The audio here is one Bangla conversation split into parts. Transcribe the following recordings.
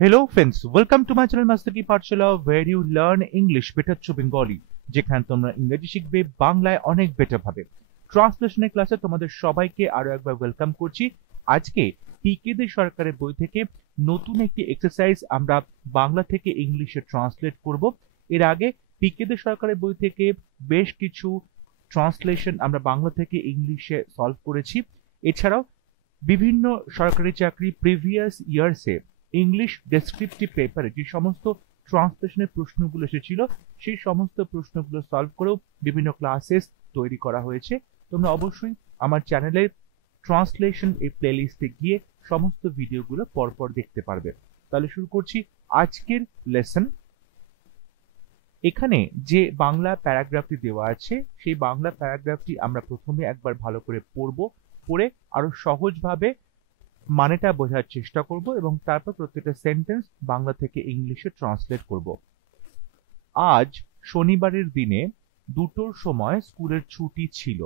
Hello friends, welcome to my channel Master Ki Pathshala where you learn English better through Bengali যেখানে তোমরা ইংরেজি শিখবে বাংলায় অনেক বেটার ভাবে। ট্রান্সলেশনের ক্লাসে তোমাদের সবাইকে আরো একবার ওয়েলকাম করছি। আজকে পিকে দে সরকারের বই থেকে নতুন একটি এক্সারসাইজ আমরা বাংলা থেকে ইংলিশে ট্রান্সলেট করব। এর আগে পিকে দে সরকারের বই থেকে বেশ কিছু ট্রান্সলেশন আমরা বাংলা থেকে ইংলিশে সলভ করেছি। এছাড়াও বিভিন্ন সরকারি চাকরি প্রিভিয়াস ইয়ার্সে ইংলিশ ডেসক্রিপটিভ পেপারে যে সমস্ত ট্রান্সলেশনের প্রশ্নগুলো এসেছিল সেই সমস্ত প্রশ্নগুলো সলভ করেও বিভিন্ন ক্লাসেস তৈরি করা হয়েছে। তোমরা অবশ্যই আমার চ্যানেলের ট্রান্সলেশন এই প্লেলিস্টে গিয়ে সমস্ত ভিডিওগুলো পরপর দেখতে পারবে। তাহলে শুরু করছি আজকের লেসন। এখানে যে বাংলা প্যারাগ্রাফটি দেওয়া আছে সেই বাংলা প্যারাগ্রাফটি আমরা প্রথমে একবার ভালো করে পড়ে আরো সহজভাবে মানেটা বোঝার চেষ্টা করব এবং তারপর প্রত্যেকটা সেন্টেন্স বাংলা থেকে ইংলিশে ট্রান্সলেট করব। আজ শনিবারের দিনে 2টোর সময় স্কুলের ছুটি ছিল,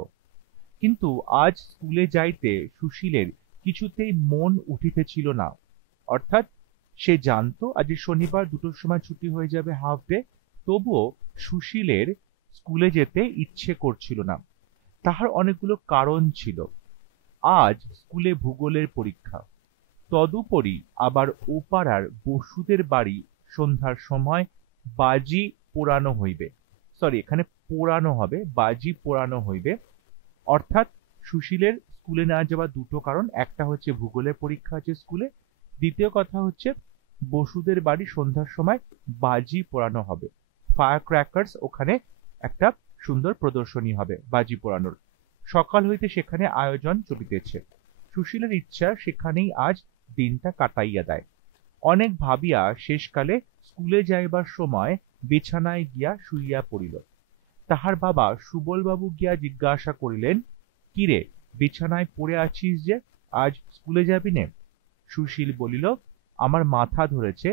কিন্তু আজ স্কুলে যাইতে সুশীলের কিছুতেই মন উঠিতেছিল না। অর্থাৎ সে জানতো আজ শনিবার 2টোর সময় ছুটি হয়ে যাবে, হাফ ডে, তবুও সুশীলের স্কুলে যেতে ইচ্ছে করছিল না। তাহার অনেকগুলো কারণ ছিল। আজ স্কুলে ভূগোলের পরীক্ষা, তদুপরি আবার ওপাড়ার বসুদের বাড়ি সন্ধ্যার সময় বাজি পোড়ানো হইবে। এখানে পোড়ানো হবে, বাজি পোড়ানো হইবে। অর্থাৎ সুশীলের স্কুলে না যাওয়ার 2টো কারণ, একটা হচ্ছে ভূগোলের পরীক্ষা আছে স্কুলে, দ্বিতীয় কথা হচ্ছে বসুদের বাড়ি সন্ধ্যার সময় বাজি পোড়ানো হবে। ফায়ার ক্র্যাকার্স, ওখানে একটা সুন্দর প্রদর্শনী হবে বাজি পোড়ানোর। সকাল হইতে সেখানে আয়োজন চলিতেছে। সুশীলের ইচ্ছা সেখানেই আজ দিনটা কাটাইয়া দেয়। অনেক ভাবিয়া শেষকালে স্কুলে যাইবার সময় বিছানায় গিয়া শুইয়া পড়িল। তাহার বাবা সুবলবাবু গিয়া জিজ্ঞাসা করিলেন, কিরে, বিছানায় পড়ে আছিস যে, আজ স্কুলে যাবি নে? সুশীল বলিল, আমার মাথা ধরেছে,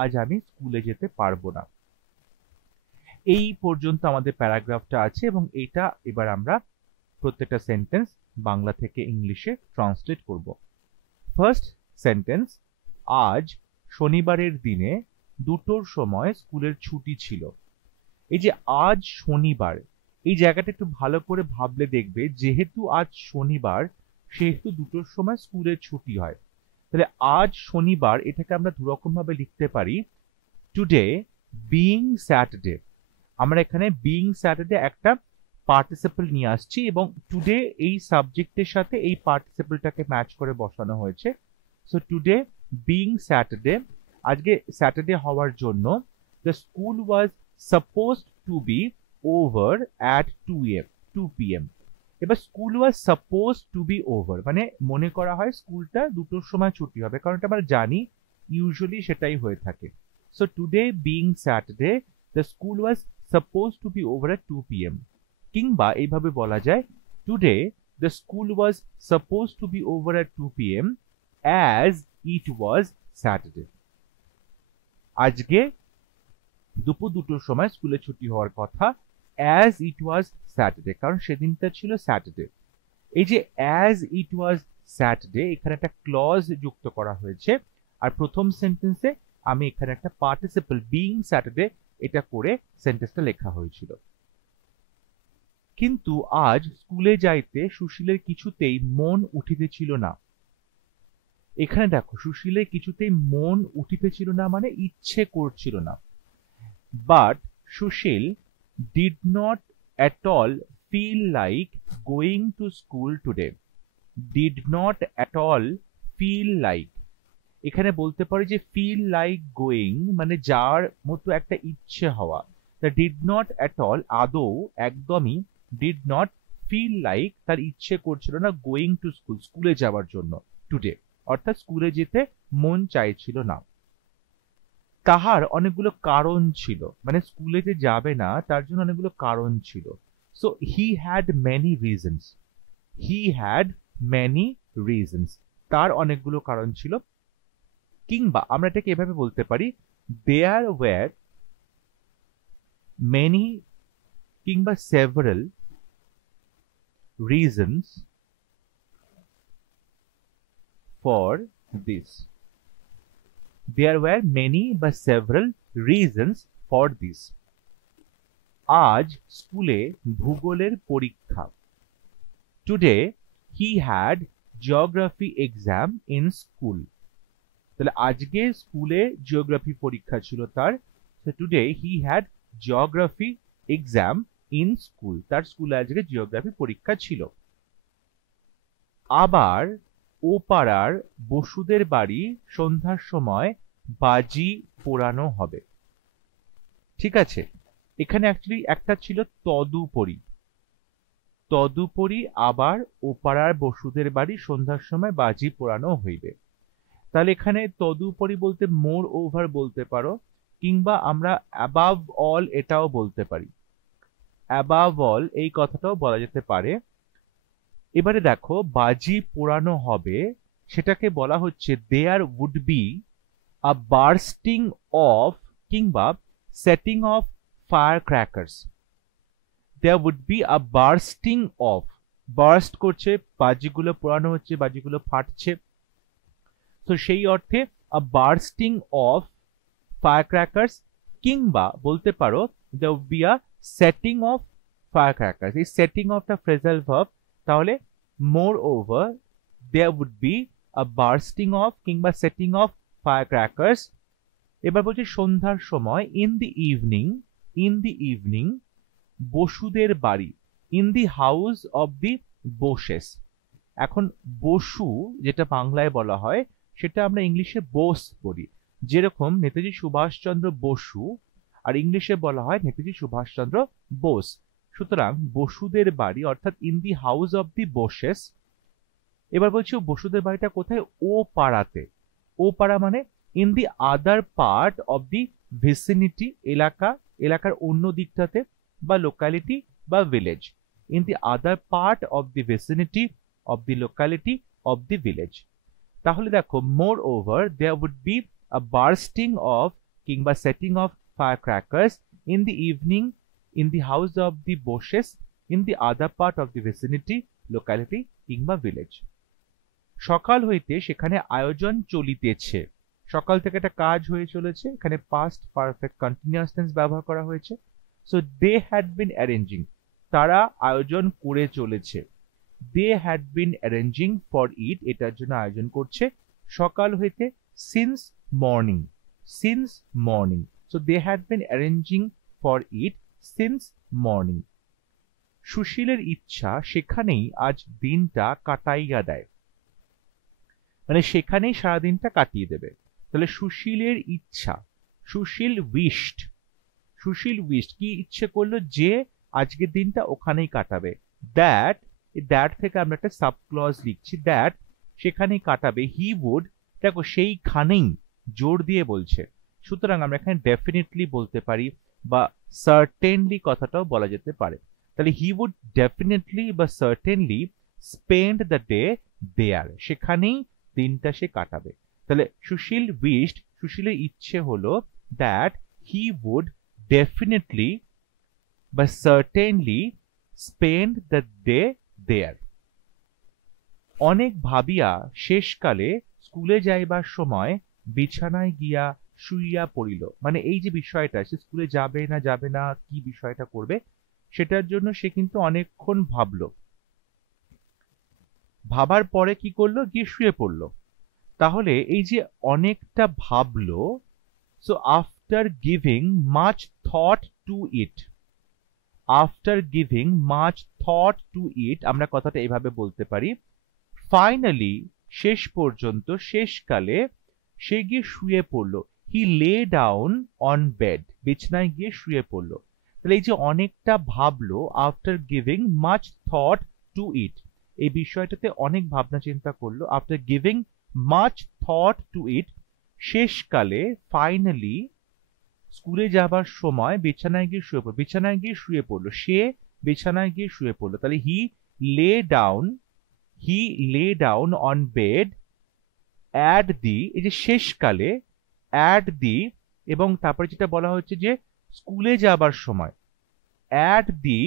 আজ আমি স্কুলে যেতে পারবো না। এই পর্যন্ত আমাদের প্যারাগ্রাফটা আছে এবং এটা এবার আমরা প্রত্যেকটা সেন্টেন্স বাংলা থেকে ইংলিশে ট্রান্সলেট করব। ফার্স্ট সেন্টেন্স, আজ শনিবারের দিনে 2টোর সময় স্কুলের ছুটি ছিল। এই যে আজ শনিবার, এই জায়গাটা একটু ভালো করে ভাবলে দেখবে, যেহেতু আজ শনিবার সেহেতু 2টোর সময় স্কুলের ছুটি হয়। তাহলে আজ শনিবার এটাকে আমরা দুরকম ভাবে লিখতে পারি। টুডে বিং স্যাটারডে, আমরা এখানে বিং স্যাটারডে একটা পার্টিসিপল নিয়ে আসছি এবং টুডে এই সাবজেক্টের সাথে এই পার্টিসিপলটাকে ম্যাচ করে বসানো হয়েছে। সো টুডে বিং স্যাটারডে, আজকে স্যাটারডে হওয়ার জন্য the school was supposed to be over at 2 PM। এবার school was supposed to be over মানে মনে করা হয় স্কুলটা 2টোর সময় ছুটি হবে, কারণ এটা আমরা জানি ইউজুয়ালি সেটাই হয়ে থাকে। So today being Saturday the school was supposed to be over at 2 PM। কিংবা এইভাবে বলা যায়, today the school was suppose to be over at 2 PM as it was Saturday. আজকে দুপুর 2টোর সময় স্কুলে ছুটি হওয়ার কথা, অ্যাজ ইট ওয়াজ স্যাটারডে, কারণ সেদিনটা ছিল স্যাটারডে। এই যে অ্যাজ ইট ওয়াজ স্যাটারডে, এখানে একটা ক্লজ যুক্ত করা হয়েছে, আর প্রথম সেন্টেন্সে আমি এখানে একটা পার্টিসিপল বিং স্যাটারডে এটা করে সেন্টেন্সটা লেখা হয়েছিল। কিন্তু আজ স্কুলে যাইতে সুশীলের কিছুতেই মন উঠিতেছিল না। এখানে দেখো, সুশীলের কিছুতেই মন উঠিতেছিল না মানে ইচ্ছে করছিল না। But Sushil did not at all feel like going to school today. Did not at all feel like, এখানে বলতে পারি যে ফিল লাইক গোয়িং মানে যার মতো একটা ইচ্ছে হওয়া। ডিড নট অ্যাট অল, আদৌ একদমই ডিড নট ফিল লাইক, তার ইচ্ছে করছিল না গোয়িং টু স্কুল, স্কুলে যাওয়ার জন্য, টুডে, অর্থাৎ স্কুলে যেতে মন চাইছিল না। তাহার অনেকগুলো কারণ ছিল, মানে স্কুলে যে যাবে না তার জন্য অনেকগুলো কারণ ছিল। So he had many reasons, he had many reasons, তার অনেকগুলো কারণ ছিল। কিংবা আমরা এটাকে এভাবে বলতে পারি, দেয়ার ওয়্যার মেনি কিংবা several reasons for this. There were many but several reasons for this. আজ স্কুলে ভূগোলের পরীক্ষা। Today he had geography exam in school. তাহলে আজকে স্কুলে জিওগ্রাফি পরীক্ষা ছিল তার। So today he had geography exam in school. তার স্কুলে আজকে জিওগ্রাফি পরীক্ষা ছিল। আবার ও পাড়ার বসুদের বাড়ি সন্ধ্যার সময় বাজি পোড়ানো হবে। ঠিক আছে, এখানে অ্যাকচুয়ালি একটা ছিল তদুপরি। তদুপরি আবার ও পাড়ার বসুদের বাড়ি সন্ধ্যার সময় বাজি পোড়ানো হইবে। তাহলে এখানে তদুপরি বলতে মোর ওভার বলতে পারো, কিংবা আমরা অ্যাবাভ অল এটাও বলতে পারি। অ্যাবাভ অল এই কথাটাও বলা যেতে পারে। এবারে দেখো বাজি পোড়ানো হবে, সেটাকে বলা হচ্ছে there would be a bursting of কিংবা setting of fire crackers. There would be a bursting of, burst করছে, বাজিগুলো পোড়ানো হচ্ছে, বাজিগুলো ফাটছে। তো সেই অর্থে a bursting of fire crackers, কিংবা বলতে পারো there would be a setting of fire crackers. এই সেটিং অফটা ফ্রেজাল ভার্ব, তাহলে moreover there would be a bursting of কিংবা সেটিং অফ ফায়ার ক্র্যাকার্স। এবার বলছি সন্ধ্যার সময় in the evening, in the evening বসুদের বাড়ি, in the house of the Boses. এখন বসু যেটা বাংলায় বলা হয় সেটা আমরা ইংলিশে বোস বলি। যেরকম নেতাজি সুভাষচন্দ্র বসু আর ইংলিশে বলা হয় নেতাজি সুভাষচন্দ্র বোস। সুতরাং বসুদের বাড়ি অর্থাৎ in the house of the Bose's. এবার বলছি বসুদের বাড়িটা কোথায়? ও পাড়াতে। ও পাড়া মানে in the other part of the vicinity, এলাকা, এলাকার অন্য দিকটাতে, বা লোকালিটি বা village. In the other part of the vicinity of the locality of the village. তাহলে দেখো moreover there would be a bursting of কিংবা setting of fire crackers in the evening in the house of the Boses in the other part of the vicinity locality কিংবা ভিলেজ। সকাল হইতে সেখানে আয়োজন চলিতেছে। সকাল থেকে একটা কাজ হয়ে চলেছে, এখানে পাস্ট পারফেক্ট কন্টিনিউয়াস টেন্স ব্যবহার করা হয়েছে। So they had been arranging, তারা আয়োজন করে চলেছে। They had been arranging for it, এটার জন্য আয়োজন করছে। সকাল হইতে since morning, since morning. So they had been arranging for it since morning. সুশীলের ইচ্ছা সেখানেই আজ দিনটা কাটাইয়া দেয়, মানে সেখানেই সারাদিনটা কাটিয়ে দেবে। তাহলে সুশীলের ইচ্ছা, সুশীল উইশড, সুশীল উইশড কি ইচ্ছে করলো? যে আজকের দিনটা ওখানেই কাটাবে। দ্যাট, দ্যাট থেকে আমরা একটা সাবক্লজ লিখছি, দ্যাট সেখানেই কাটাবে। হি উড, দেখো সেইখানেই জোর দিয়ে বলছে, সুতরাং আমরা এখানে ডেফিনেটলি বলতে পারি বা সার্টেনলি কথাটাও বলা যেতে পারে। তাহলে হি উড ডেফিনেটলি বা certainly spend the day there, সেখানেই দিনটা সে কাটাবে। তাহলে সুশীল উইশড, সুশীলের ইচ্ছে হলো that he would definitely but certainly spend the day there. অনেক ভাবিয়া শেষকালে স্কুলে যাইবার সময় বিছানায় গিয়া শুইয়া পড়িল। মানে এই যে বিষয়টা, সে স্কুলে যাবে না যাবে না, কি বিষয়টা করবে, সেটার জন্য সে কিন্তু অনেকক্ষণ ভাবলো। ভাবার পরে কি করলো? গিয়ে শুয়ে পড়লো। তাহলে এই যে অনেকটা ভাবলো, so after giving much thought to it, after giving much thought to it আমরা কথাটা এইভাবে বলতে পারি, finally শেষ পর্যন্ত, শেষকালে সে গিয়ে শুয়ে পড়লো। he lay down on bed, বিছানায় গিয়ে শুয়ে পড়লো। তাহলে এই যে অনেকটা ভাবলো, after giving much thought to it, এই বিষয়টাতে অনেক ভাবনা চিন্তা করলো। after giving much thought to it, শেষকালে ফাইনালি স্কুলে যাবার সময় বিছানায় গিয়ে শুয়ে পড়লো। বিছানায় গিয়ে শুয়ে পড়লো, সে বিছানায় গিয়ে শুয়ে পড়লো। তাহলে হি lay down, he lay down on bed at the, এই যে শেষকালে অ্যাট দি, এবং তারপরে যেটা বলা হচ্ছে যে স্কুলে যাবার সময়, at the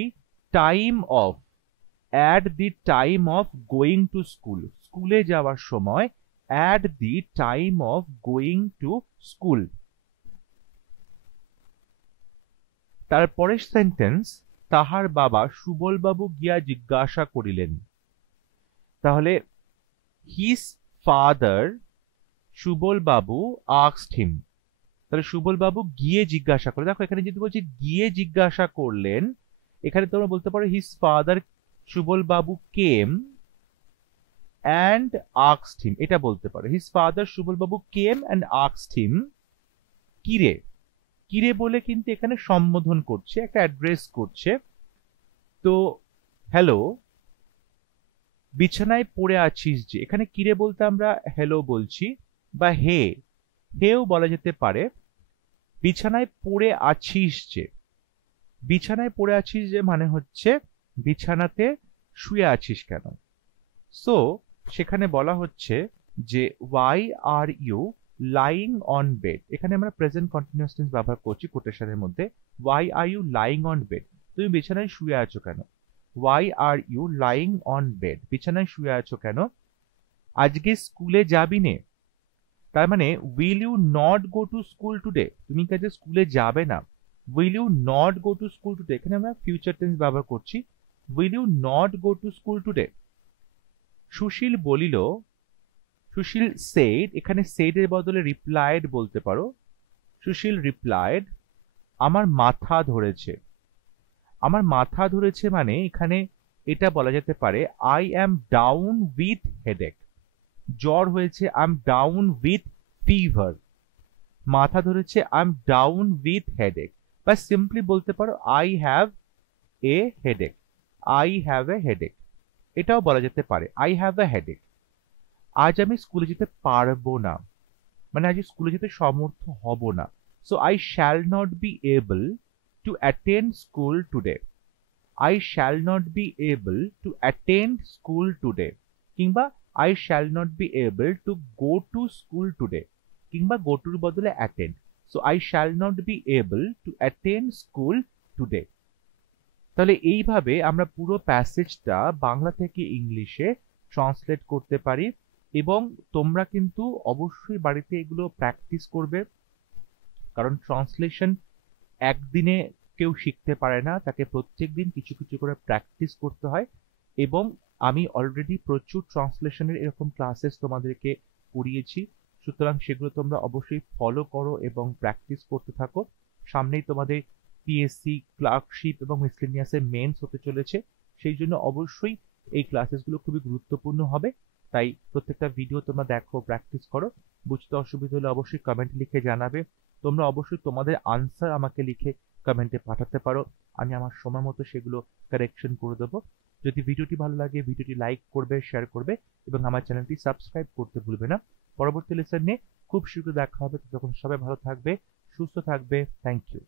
time of, at the time of going to school, স্কুলে যাওয়ার সময় at the time of going to school. তারপরের সেন্টেন্স, তাহার বাবা সুবলবাবু গিয়া জিজ্ঞাসা করিলেন। তাহলে his father সুবলবাবু asked him, তাহলে সুবলবাবু গিয়ে জিজ্ঞাসা করে। দেখো এখানে যদি বলছি গিয়ে জিজ্ঞাসা করলেন, এখানে তোমরা বলতে পারো his father সুবলবাবু came and asked him, এটা বলতে পারো his father সুবলবাবু came and asked him কিরে। কিরে বলে কিন্তু এখানে সম্বোধন করছে, একটা অ্যাড্রেস করছে। তো হ্যালো, বিছানায় পড়ে আছিস যে, এখানে কিরে বলতে আমরা হ্যালো বলছি, বা হেও বলা যেতে পারে। বিছানায় পড়ে আছিস যে, বিছানায় পড়ে আছিস যে মানে হচ্ছে বিছানাতে শুয়ে আছিস কেন। সো সেখানে বলা হচ্ছে যে why are you lying on bed, এখানে আমরা প্রেজেন্ট কন্টিনিউয়াস টেন্স ব্যবহার করছি কোটেশনের মধ্যে। Why are you lying on bed, তুমি বিছানায় শুয়ে আছো কেন। Why are you lying on bed, বিছানায় শুয়ে আছো কেন। আজকে স্কুলে যাবি নে, তার মানে will you not go to school today, তুমি কি আজকে স্কুলে যাবে না। Will you not go to school today, এখানে আমরা ফিউচার টেন্স ব্যবহার করছি। Will you not go to school today. Sushil বলিল, সুশীল সেড, এখানে সেড এর বদলে রিপ্লাইড বলতে পারো। সুশীল রিপ্লাইড, আমার মাথা ধরেছে। আমার মাথা ধরেছে মানে এখানে এটা বলা যেতে পারে I am down with headache, জ্বর হয়েছে I am down with fever. মাথা ধরেছে I am down with headache, বা সিম্পলি বলতে পারো I have a headache, I have a headache, এটাও বলা যেতে পারে আই হ্যাভ এ হেডেক। আজ আমি স্কুলে যেতে পারবো না, মানে আজ স্কুলে যেতে সমর্থ হব না। So I shall not be able to attend school today, I shall not be able to attend school today, কিংবা I shall not be able to go to school today, কিংবা গো টুর বদলে attend. So I shall not be able to attend school today. তাহলে এইভাবে আমরা পুরো প্যাসেজটা বাংলা থেকে ইংলিশে ট্রান্সলেট করতে পারি, এবং তোমরা কিন্তু অবশ্যই বাড়িতে এগুলো প্র্যাকটিস করবে, কারণ ট্রান্সলেশন একদিনে কেউ শিখতে পারে না, তাকে প্রত্যেকদিন কিছু কিছু করে প্র্যাকটিস করতে হয়। এবং আমি অলরেডি প্রচুর ট্রান্সলেশনের এরকম ক্লাসেস তোমাদেরকে করিয়েছি, সুতরাং সেগুলো তোমরা অবশ্যই ফলো করো এবং প্র্যাকটিস করতে থাকো। সামনেই তোমাদের পিএসসি, ক্লার্কশিপ এবং মিসলেনিয়াসের মেন্স হতে চলেছে, সেই জন্য অবশ্যই এই ক্লাসেসগুলো খুবই গুরুত্বপূর্ণ হবে। তাই প্রত্যেকটা ভিডিও তোমরা দেখো, প্র্যাকটিস করো। বুঝতে অসুবিধা হলে অবশ্যই কমেন্ট লিখে জানাবে। তোমরা অবশ্যই তোমাদের আনসার আমাকে লিখে কমেন্টে পাঠাতে পারো, আমি আমার সময় মতো সেগুলো কারেকশন করে দেবো। যদি ভিডিওটি ভালো লাগে ভিডিওটি লাইক করবে, শেয়ার করবে এবং আমার চ্যানেলটি সাবস্ক্রাইব করতে ভুলবে না। পরবর্তী লেসন নিয়ে খুব শীঘ্র দেখা হবে, তখন সবাই ভালো থাকবে, সুস্থ থাকবে। Thank you.